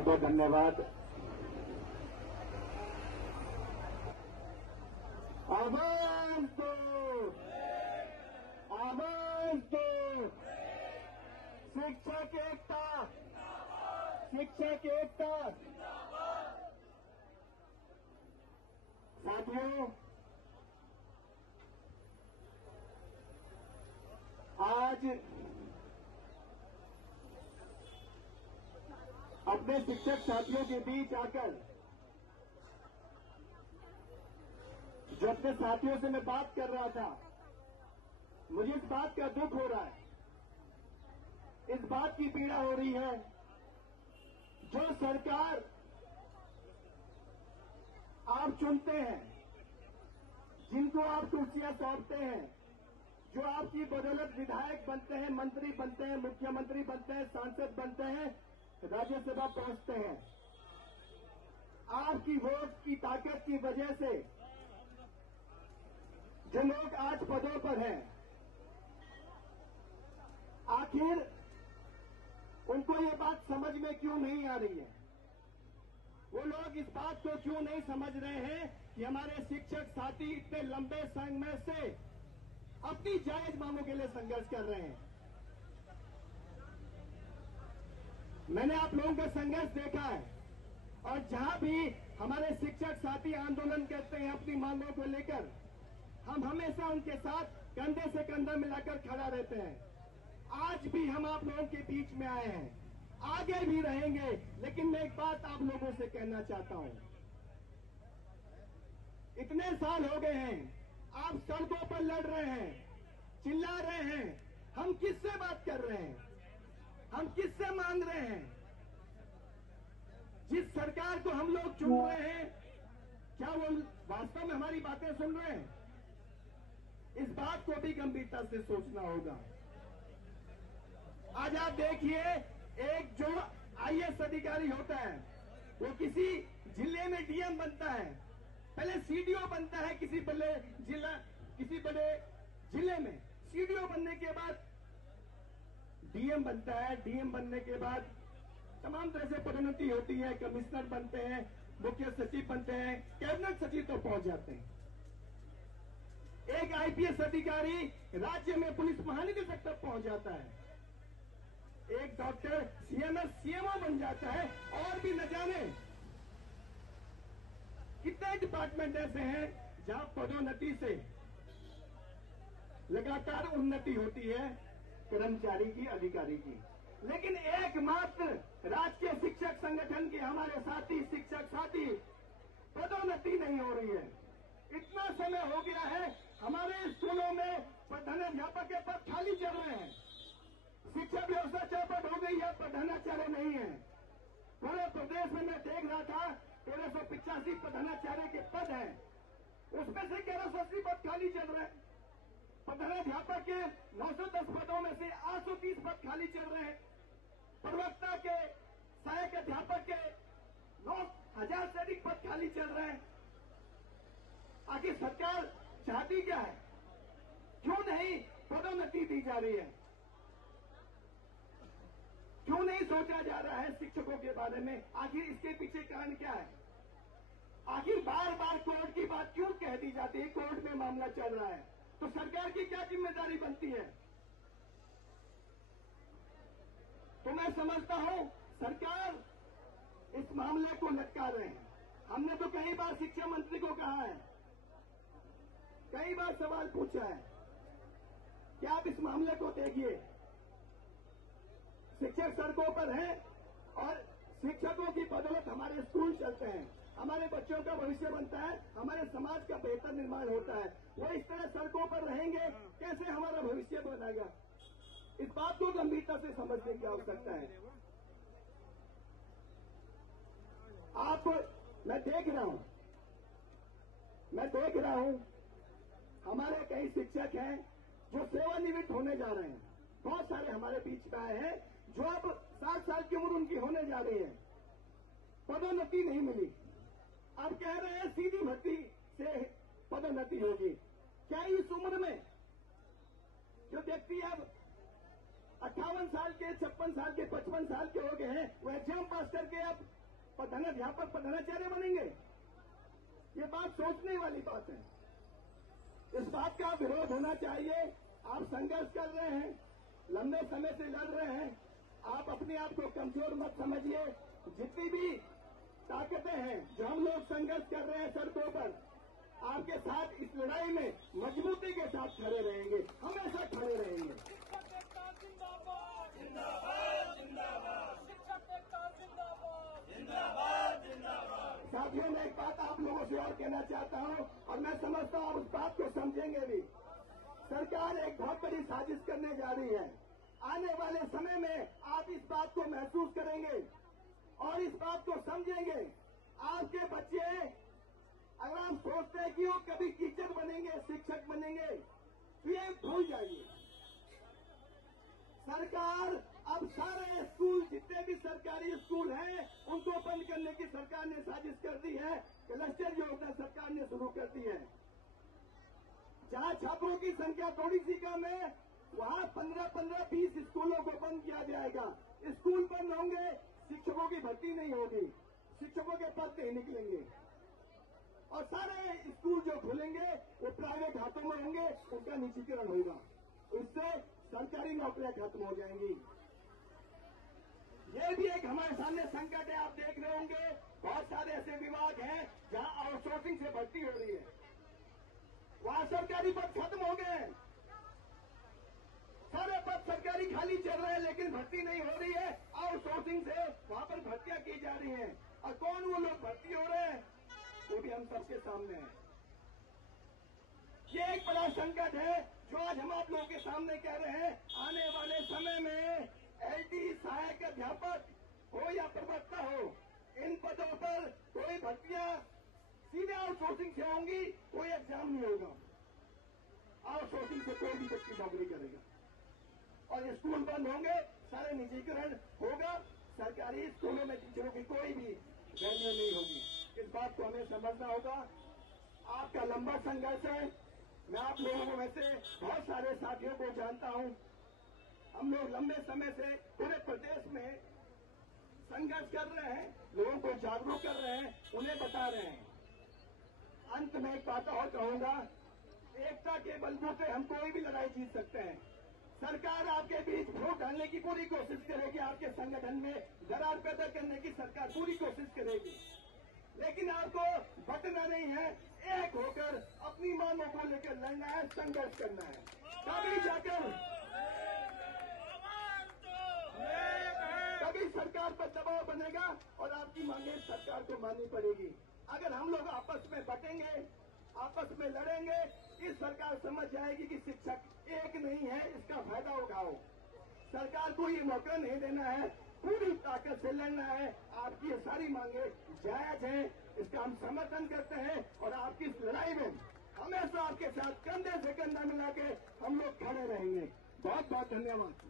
बहुत बहुत धन्यवाद। आवाज दो, आवाज दो, शिक्षक एकता, शिक्षक एकता। साथियों, आज अपने शिक्षक साथियों के बीच आकर जो अपने साथियों से मैं बात कर रहा था, मुझे इस बात का दुख हो रहा है, इस बात की पीड़ा हो रही है, जो सरकार आप चुनते हैं, जिनको आप कुर्सियां सौंपते हैं, जो आपकी बदौलत विधायक बनते हैं, मंत्री बनते हैं, मुख्यमंत्री बनते हैं, सांसद बनते हैं, राज्यसभा पहुंचते हैं, आपकी वोट की ताकत की वजह से जो लोग आज पदों पर हैं, आखिर उनको ये बात समझ में क्यों नहीं आ रही है? वो लोग इस बात को क्यों नहीं समझ रहे हैं कि हमारे शिक्षक साथी इतने लंबे समय से अपनी जायज मांगों के लिए संघर्ष कर रहे हैं। मैंने आप लोगों का संघर्ष देखा है, और जहां भी हमारे शिक्षक साथी आंदोलन करते हैं अपनी मांगों को लेकर, हम हमेशा उनके साथ कंधे से कंधा मिलाकर खड़ा रहते हैं। आज भी हम आप लोगों के बीच में आए हैं, आगे भी रहेंगे। लेकिन मैं एक बात आप लोगों से कहना चाहता हूं, इतने साल हो गए हैं, आप सड़कों पर लड़ रहे हैं, चिल्ला रहे हैं, हम किससे बात कर रहे हैं? हम किससे मांग रहे हैं? जिस सरकार को हम लोग चुन रहे हैं, क्या वो वास्तव में हमारी बातें सुन रहे हैं? इस बात को भी गंभीरता से सोचना होगा। आज आप देखिए, एक जो आईएएस अधिकारी होता है, वो किसी जिले में डीएम बनता है, पहले सीडीओ बनता है किसी बड़े जिले में, सीडीओ बनने के बाद डीएम बनता है, डीएम बनने के बाद तमाम तरह से पदोन्नति होती है, कमिश्नर बनते हैं, मुख्य सचिव बनते हैं, कैबिनेट सचिव तो पहुंच जाते हैं। एक आईपीएस अधिकारी राज्य में पुलिस महानिदेशक तक पहुंच जाता है, एक डॉक्टर सीएमओ बन जाता है, और भी न जाने कितने डिपार्टमेंट ऐसे हैं जहां पदोन्नति से लगातार उन्नति होती है कर्मचारी की, अधिकारी की। लेकिन एकमात्र राजकीय शिक्षक संगठन के हमारे साथी, शिक्षक साथी, पदोन्नति नहीं हो रही है। इतना समय हो गया है, हमारे स्कूलों में प्रधानाध्यापक के पद खाली चल रहे हैं, शिक्षा व्यवस्था चौपट हो गई है, प्रधानाचार्य नहीं है। पूरे प्रदेश में मैं देख रहा था 1385 प्रधानाचार्य के पद हैं, उसमें से 1180 पद खाली चल रहे हैं। प्रधानाध्यापक के 910 पदों में से 830 पद खाली चल रहे हैं। प्रवक्ता के, सहायक अध्यापक के 9000 से अधिक पद खाली चल रहे हैं। आखिर सरकार चाहती क्या है? क्यों नहीं पदोन्नति दी जा रही है? क्यों नहीं सोचा जा रहा है शिक्षकों के बारे में? आखिर इसके पीछे कारण क्या है? आखिर बार बार कोर्ट की बात क्यों कह दी जाती है? कोर्ट में मामला चल रहा है तो सरकार की क्या जिम्मेदारी बनती है? तो मैं समझता हूं सरकार इस मामले को लटका रहे हैं। हमने तो कई बार शिक्षा मंत्री को कहा है, कई बार सवाल पूछा है कि आप इस मामले को देखिए। शिक्षक सड़कों पर हैं और शिक्षकों की बदौलत हमारे स्कूल चलते हैं, हमारे बच्चों का भविष्य बनता है, हमारे समाज का बेहतर निर्माण होता है। वो इस तरह सड़कों पर रहेंगे, कैसे हमारा भविष्य बनेगा? इस बात को गंभीरता से समझने की आवश्यकता है। मैं देख रहा हूं हमारे कई शिक्षक हैं जो सेवानिवृत्त होने जा रहे हैं। बहुत सारे हमारे बीच में आए हैं जो अब 60 साल की उम्र उनकी होने जा रही है, पदोन्नति नहीं मिली। अब कह रहे हैं सीधी भर्ती से पदोन्नति होगी। क्या इस उम्र में जो व्यक्ति अब 58 साल के, 56 साल के, 55 साल के हो गए हैं, वो एग्जाम पास करके अब अध्यापक प्रधानाचार्य बनेंगे। ये बात सोचने वाली बात है। इस बात का विरोध होना चाहिए। आप संघर्ष कर रहे हैं, लंबे समय से लड़ रहे हैं, आप अपने आप को कमजोर मत समझिए। जितनी भी ताकतें हैं जो हम लोग संघर्ष कर रहे हैं सड़कों पर, आपके साथ इस लड़ाई में मजबूती के साथ खड़े रहेंगे, हमेशा खड़े रहेंगे। शिक्षक एकता जिंदाबाद जिंदाबाद जिंदाबाद, शिक्षक एकता जिंदाबाद जिंदाबाद जिंदाबाद। साथियों, मैं एक बात आप लोगों से और कहना चाहता हूं, और मैं समझता हूं आप उस बात को समझेंगे भी। सरकार एक बहुत बड़ी साजिश करने जा रही है। आने वाले समय में आप इस बात को महसूस करेंगे और इस बात को समझेंगे। आपके बच्चे, अगर आप सोचते हैं कि वो कभी टीचर बनेंगे, शिक्षक बनेंगे, तो ये भूल जाइए। सरकार अब सारे स्कूल, जितने भी सरकारी स्कूल हैं, उनको बंद करने की सरकार ने साजिश कर दी है। क्लस्टर योजना सरकार ने शुरू कर दी है। जहां छात्रों की संख्या थोड़ी सी कम है, वहां 15-20 स्कूलों को बंद किया जाएगा। स्कूल बंद होंगे, शिक्षकों की भर्ती नहीं होगी, शिक्षकों के पद नहीं निकलेंगे, और सारे स्कूल जो खुलेंगे वो प्राइवेट हाथों में होंगे, उनका निजीकरण होगा। इससे सरकारी नौकरियां खत्म हो जाएंगी। ये भी एक हमारे सामने संकट है। आप देख रहे होंगे बहुत सारे ऐसे विभाग हैं जहां आउटसोर्सिंग से भर्ती हो रही है, वहां सरकारी पद खत्म हो गए हैं। सारे पद सरकारी खाली चल रहे हैं, लेकिन भर्ती नहीं हो रही है। आउटसोर्सिंग से वहां पर भर्तियां की जा रही हैं, और कौन वो लोग भर्ती हो रहे हैं वो भी हम सबके सामने है। ये एक बड़ा संकट है जो आज हम आप लोगों के सामने कह रहे हैं। आने वाले समय में एलटी, सहायक अध्यापक हो या प्रवक्ता हो, इन पदों पर कोई भर्तियां सीधे आउटसोर्सिंग से होंगी, कोई एग्जाम नहीं होगा। आउटसोर्सिंग से कोई भी व्यक्ति नौकरी करेगा, और स्कूल बंद होंगे, सारे निजीकरण होगा। सरकारी स्कूलों में टीचरों की कोई भी वैल्यू नहीं होगी। इस बात को हमें समझना होगा। आपका लंबा संघर्ष है। मैं आप लोगों में से बहुत सारे साथियों को जानता हूं। हम लोग लंबे समय से पूरे प्रदेश में संघर्ष कर रहे हैं, लोगों को जागरूक कर रहे हैं, उन्हें बता रहे हैं। अंत में एक बात और कहूंगा, एकता के बलबूते हम कोई भी लड़ाई जीत सकते हैं। सरकार आपके बीच फूट डालने की पूरी कोशिश करेगी, आपके संगठन में दरार पैदा करने की सरकार पूरी कोशिश करेगी, लेकिन आपको बटना नहीं है। एक होकर अपनी मांगों को लेकर लड़ना है, संघर्ष करना है, तभी जाकर तभी सरकार पर दबाव बनेगा और आपकी मांगें सरकार को माननी पड़ेगी। अगर हम लोग आपस में बटेंगे, आपस में लड़ेंगे, इस सरकार समझ जाएगी कि शिक्षक एक नहीं है, इसका फायदा उठाओ। सरकार को ये मौका नहीं देना है, पूरी ताकत से लड़ना है। आपकी ये सारी मांगे जायज हैं, इसका हम समर्थन करते हैं, और आपकी इस लड़ाई में हमेशा आपके साथ कंधे से कंधा मिला के हम लोग खड़े रहेंगे। बहुत बहुत धन्यवाद।